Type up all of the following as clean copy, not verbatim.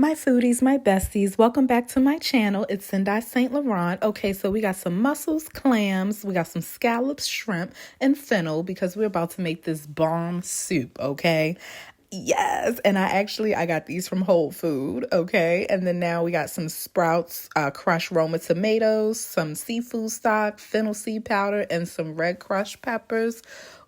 My foodies, my besties, welcome back to my channel. It's sendaistlaurent. Okay, so we got some mussels, clams, we got some scallops, shrimp, and fennel because we're about to make this bomb soup, okay? Yes, and I got these from Whole Food, okay? And then now we got some Sprouts crushed Roma tomatoes, some seafood stock, fennel seed powder, and some red crushed peppers.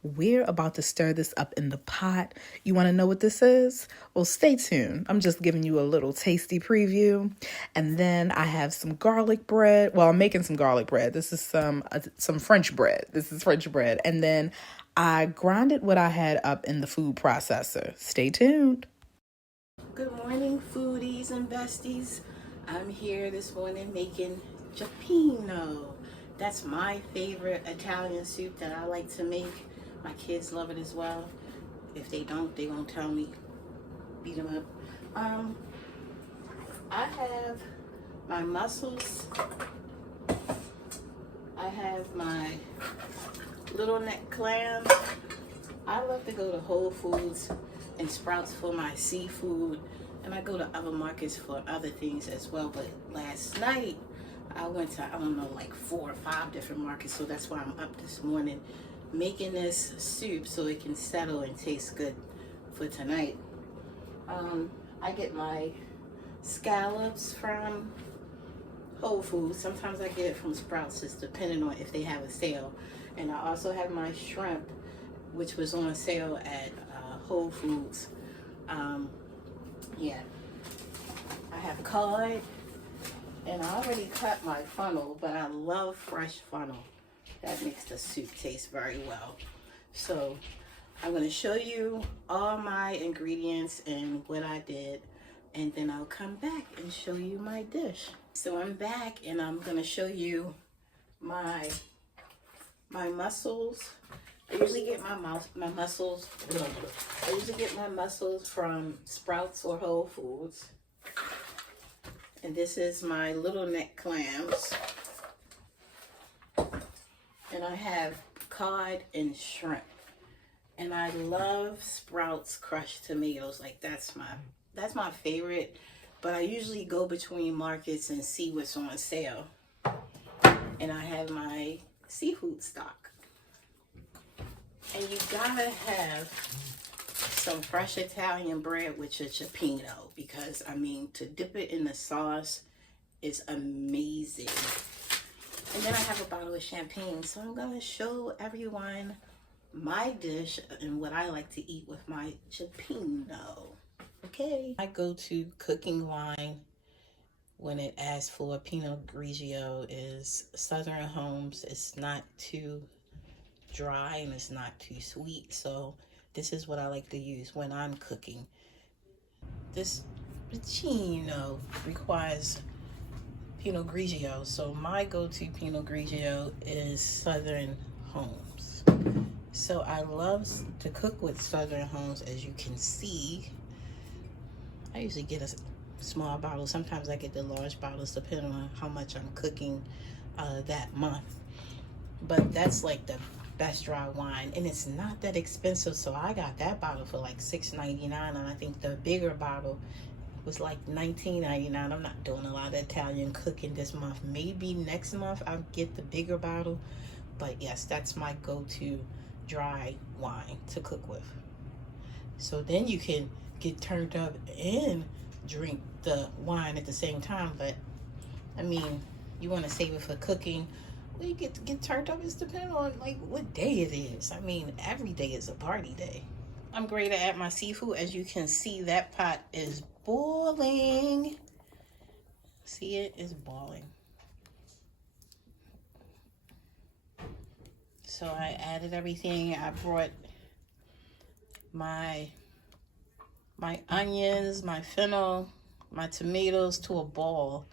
We're about to stir this up in the pot. You want to know what this is? Well, stay tuned. I'm just giving you a little tasty preview. And then I have some garlic bread. Well, I'm making some garlic bread. This is some French bread. This is French bread. And then I grinded what I had up in the food processor. Stay tuned. Good morning, foodies and besties. I'm here this morning making cioppino. That's my favorite Italian soup that I like to make. My kids love it as well. If they don't, they won't tell me. Beat them up. I have my mussels. I have my little neck clams. I love to go to Whole Foods and Sprouts for my seafood, and I go to other markets for other things as well. But last night I went to, I don't know, like 4 or 5 different markets, so that's why I'm up this morning making this soup so it can settle and taste good for tonight. I get my scallops from Whole Foods. Sometimes I get it from Sprouts, just depending on if they have a sale. And I also have my shrimp, which was on sale at Whole Foods. Yeah, I have cod, and I already cut my funnel, but I love fresh funnel. That makes the soup taste very well. So I'm going to show you all my ingredients and what I did, and then I'll come back and show you my dish. So I'm back, and I'm going to show you my mussels. I usually get my mussels. I usually get my mussels from Sprouts or Whole Foods. And this is my little neck clams. And I have cod and shrimp. And I love Sprouts crushed tomatoes. Like that's my favorite. But I usually go between markets and see what's on sale. And I have my seafood stock. And you gotta have some fresh Italian bread with your cioppino, because I mean, to dip it in the sauce is amazing. And then I have a bottle of champagne, so I'm gonna show everyone my dish and what I like to eat with my cioppino. Okay, my go-to cooking wine when it asks for Pinot Grigio is Southern Homes. It's not too dry and it's not too sweet, so this is what I like to use when I'm cooking. This cioppino requires Pinot Grigio, so my go-to Pinot Grigio is Southern Homes. So I love to cook with Southern Homes. As you can see, I usually get a small bottle. Sometimes I get the large bottles depending on how much I'm cooking that month. But that's like the best dry wine, and it's not that expensive, so I got that bottle for like $6.99, and I think the bigger bottle was like $19.99. I'm not doing a lot of Italian cooking this month. Maybe next month I'll get the bigger bottle, but yes, that's my go-to dry wine to cook with. So then you can get turned up and drink the wine at the same time. But I mean, you want to save it for cooking. Well, you get turned up. It's depending on like what day it is. I mean, every day is a party day. I'm great at my seafood. As you can see, that pot is boiling. See it is boiling. So I added everything. I brought my onions, my fennel, my tomatoes to a boil.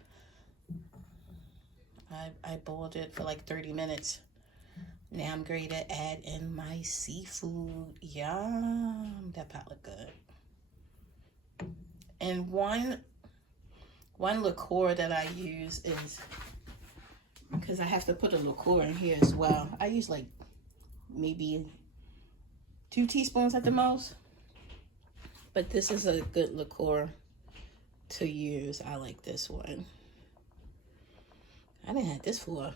I boiled it for like 30 minutes. Now I'm ready to add in my seafood. Yum, that pot look good. And one liqueur that I use is, because I have to put a liqueur in here as well. I use like maybe 2 teaspoons at the most. But this is a good liqueur to use. I like this one. I didn't have this for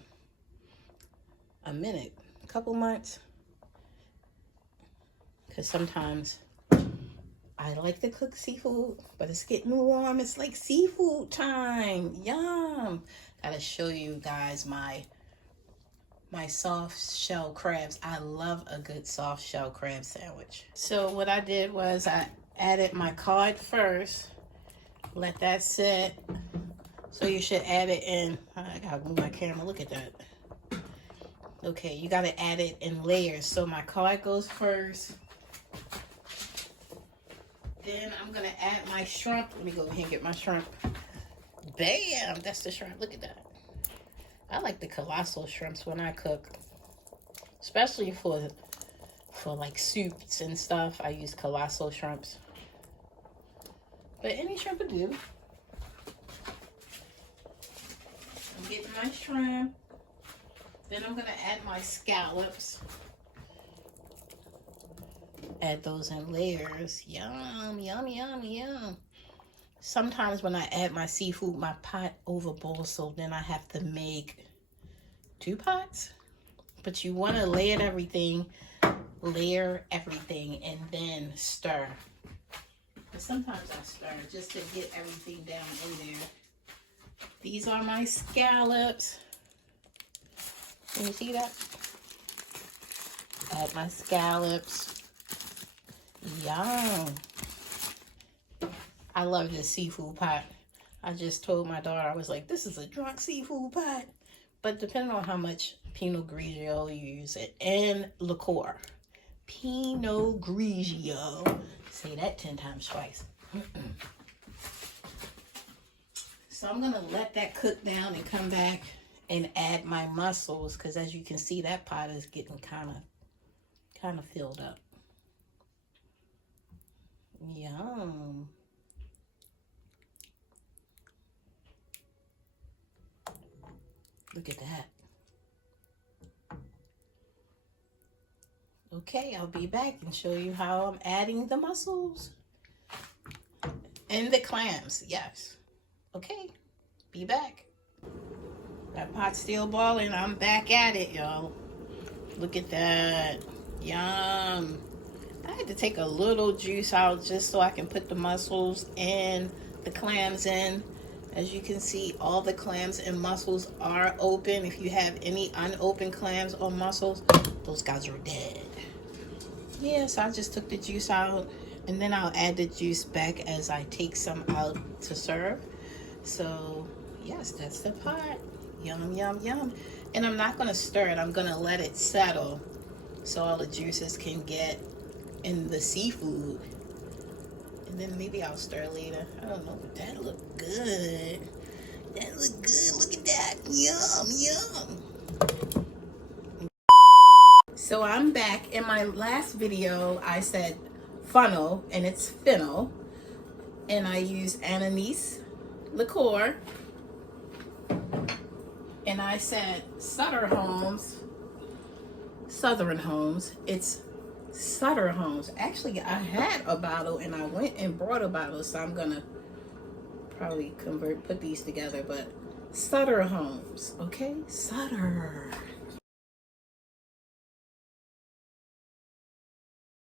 a minute, a couple months. Because sometimes I like to cook seafood, but it's getting warm. It's like seafood time. Yum. Gotta show you guys my soft shell crabs. I love a good soft shell crab sandwich. So what I did was I added my cod first. Let that sit. So you should add it in. I gotta move my camera. Look at that. Okay, you gotta add it in layers. So my cod goes first. Then I'm gonna add my shrimp. Let me go ahead and get my shrimp. Bam! That's the shrimp. Look at that. I like the colossal shrimps when I cook, especially for like soups and stuff. I use colossal shrimps, but any shrimp will do. I'm getting my shrimp. Then I'm gonna add my scallops. Add those in layers. Yum, yum, yum, yum. Sometimes when I add my seafood, my pot overboils, so then I have to make 2 pots. But you want to layer everything, and then stir. But sometimes I stir just to get everything down in there. These are my scallops. Can you see that? Add my scallops. Yum. I love this seafood pot. I just told my daughter, I was like, this is a drunk seafood pot. But depending on how much Pinot Grigio you use it, and liqueur. Pinot Grigio. Say that 10 times twice. So I'm gonna let that cook down and come back and add my mussels, because as you can see, that pot is getting kind of filled up. Yum. Look at that. Okay, I'll be back and show you how I'm adding the mussels and the clams. Yes. Okay, be back. That pot's still boiling. I'm back at it, y'all. Look at that. Yum. I had to take a little juice out just so I can put the mussels and the clams in. As you can see, all the clams and mussels are open. If you have any unopened clams or mussels, those guys are dead. Yeah, so I just took the juice out, and then I'll add the juice back as I take some out to serve. So yes, that's the pot. Yum, yum, yum. And I'm not gonna stir it. I'm gonna let it settle so all the juices can get in the seafood. And then maybe I'll stir later. I don't know, but that looked good. That looked good. Look at that. Yum, yum. So I'm back. In my last video, I said funnel, and it's fennel. And I use anise liqueur. And I said Southern Homes. It's Sutter Homes. Actually, I had a bottle and I went and brought a bottle, so I'm gonna probably put these together. But Sutter Homes, okay? Sutter.